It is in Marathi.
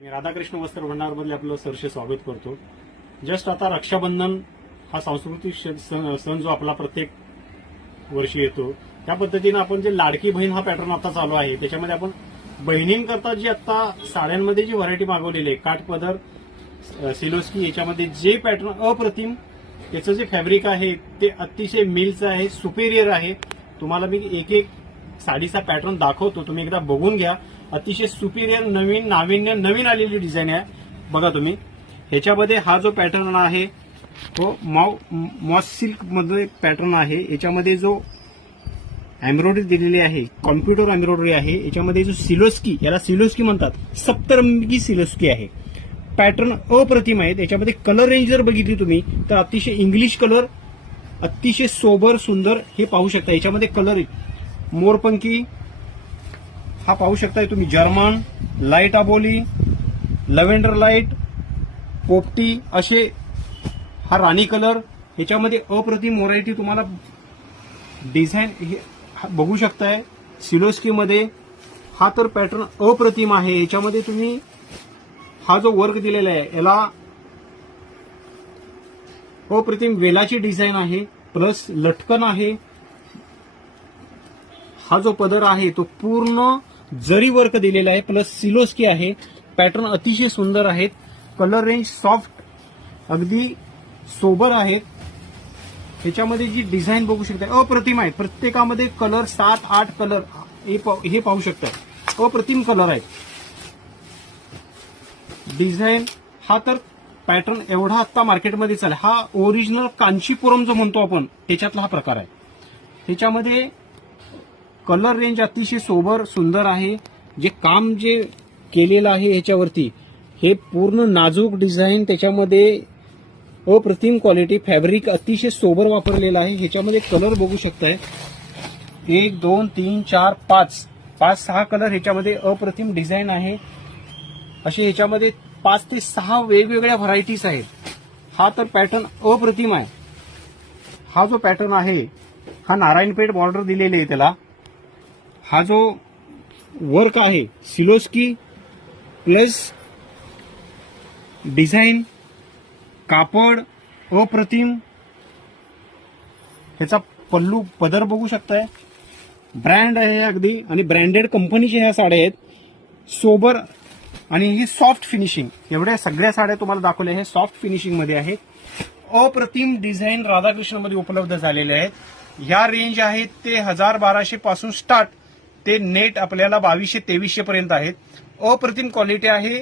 मी राधाकृष्ण वस्त्र भंडारमध्ये आपलं सरसे स्वागत करतो. जस्ट आता रक्षाबंधन हा सांस्कृतिक सण जो आपला प्रत्येक वर्षी येतो, त्या पद्धतीनं आपण जे लाडकी बहीण हा पॅटर्न आता चालू आहे, त्याच्यामध्ये आपण बहिणींकरता जी आता साड्यांमध्ये जी व्हरायटी मागवलेली आहे, काठपदर, सिलोस्की, याच्यामध्ये जे पॅटर्न अप्रतिम, त्याचं जे फॅब्रिक आहे ते अतिशय मिलचं आहे, सुपेरियर आहे. तुम्हाला मी एक एक साडीचा पॅटर्न दाखवतो, तुम्ही एकदा बघून घ्या. अतिशय सुपिरियर, नवीन नाविन्य, नवीन आलेली डिझाईन आहे. बघा तुम्ही, ह्याच्यामध्ये हा जो पॅटर्न आहे तो मॉस सिल्क मध्ये पॅटर्न आहे. याच्यामध्ये जो एम्ब्रॉयडरी दिलेली आहे, कॉम्प्युटर एम्ब्रॉयडरी आहे. याच्यामध्ये जो सिलोस्की, याला सिलोस्की म्हणतात, सप्तरंगी सिलोस्की आहे. पॅटर्न अप्रतिम आहे. याच्यामध्ये कलर रेंज जर बघितली तुम्ही तर अतिशय इंग्लिश कलर, अतिशय सोबर, सुंदर हे पाहू शकता. याच्यामध्ये कलर मोरपंखी हा पाहू शकताय तुम्ही, जर्मन, लाईट अबोली, लव्हेंडर लाईट, पोपटी, असे हा राणी कलर. ह्याच्यामध्ये अप्रतिम व्हरायटी तुम्हाला डिझाईन बघू शकताय. सिलोस्की मध्ये हा तर पॅटर्न अप्रतिम आहे. याच्यामध्ये तुम्ही हा जो वर्क दिलेला आहे याला अप्रतिम वेलाची डिझाईन आहे, प्लस लटकन आहे. हा जो पदर आहे तो पूर्ण जरी वर्क दिलेला आहे, प्लस सिलोस्की आहे. पॅटर्न अतिशय सुंदर आहेत. कलर रेंज सॉफ्ट, अगदी सोबर आहेत. ह्याच्यामध्ये जी डिझाईन बघू शकता अप्रतिम आहे. प्रत्येकामध्ये कलर 7-8 कलर हे पाहू शकता. अप्रतिम कलर आहेत. डिझाईन हा तर पॅटर्न एवढा आता मार्केटमध्ये चालेल. हा ओरिजिनल कांचीपुरम जो म्हणतो आपण, त्याच्यातला हा प्रकार आहे. ह्याच्यामध्ये कलर रेंज अतिशय सोबर, सुंदर आहे. जे काम जे केलेलं आहे ह्याच्यावरती, हे पूर्ण नाजूक डिझाईन, त्याच्यामध्ये अप्रतिम क्वालिटी, फॅब्रिक अतिशय सोबर वापरलेलं आहे. ह्याच्यामध्ये कलर बघू शकताय, 1 2 3 4 5-6 कलर ह्याच्यामध्ये अप्रतिम डिझाईन आहे. असे ह्याच्यामध्ये 5 ते 6 वेगवेगळ्या व्हरायटीज आहेत. हा तर पॅटर्न अप्रतिम आहे. हा जो पॅटर्न आहे हा नारायणपेठ बॉर्डर दिलेली आहे त्याला. हा जो वर्क आहे सिलोस्की प्लस डिझाईन, कापड अप्रतिम. ह्याचा पल्लू पदर बघू शकताय, ब्रँड आहे अगदी, आणि ब्रँडेड कंपनीच्या ह्या साड्या आहेत. सोबर आणि ही सॉफ्ट फिनिशिंग. एवढ्या सगळ्या साड्या तुम्हाला दाखवल्या हे सॉफ्ट फिनिशिंग मध्ये आहेत. अप्रतिम डिझाईन राधाकृष्णमध्ये उपलब्ध झालेले आहेत. ह्या रेंज आहेत ते 1000-1200 पासून स्टार्ट ते नेट आपल्याला 2200-2300 पर्यंत आहेत. अप्रतिम क्वालिटी आहे.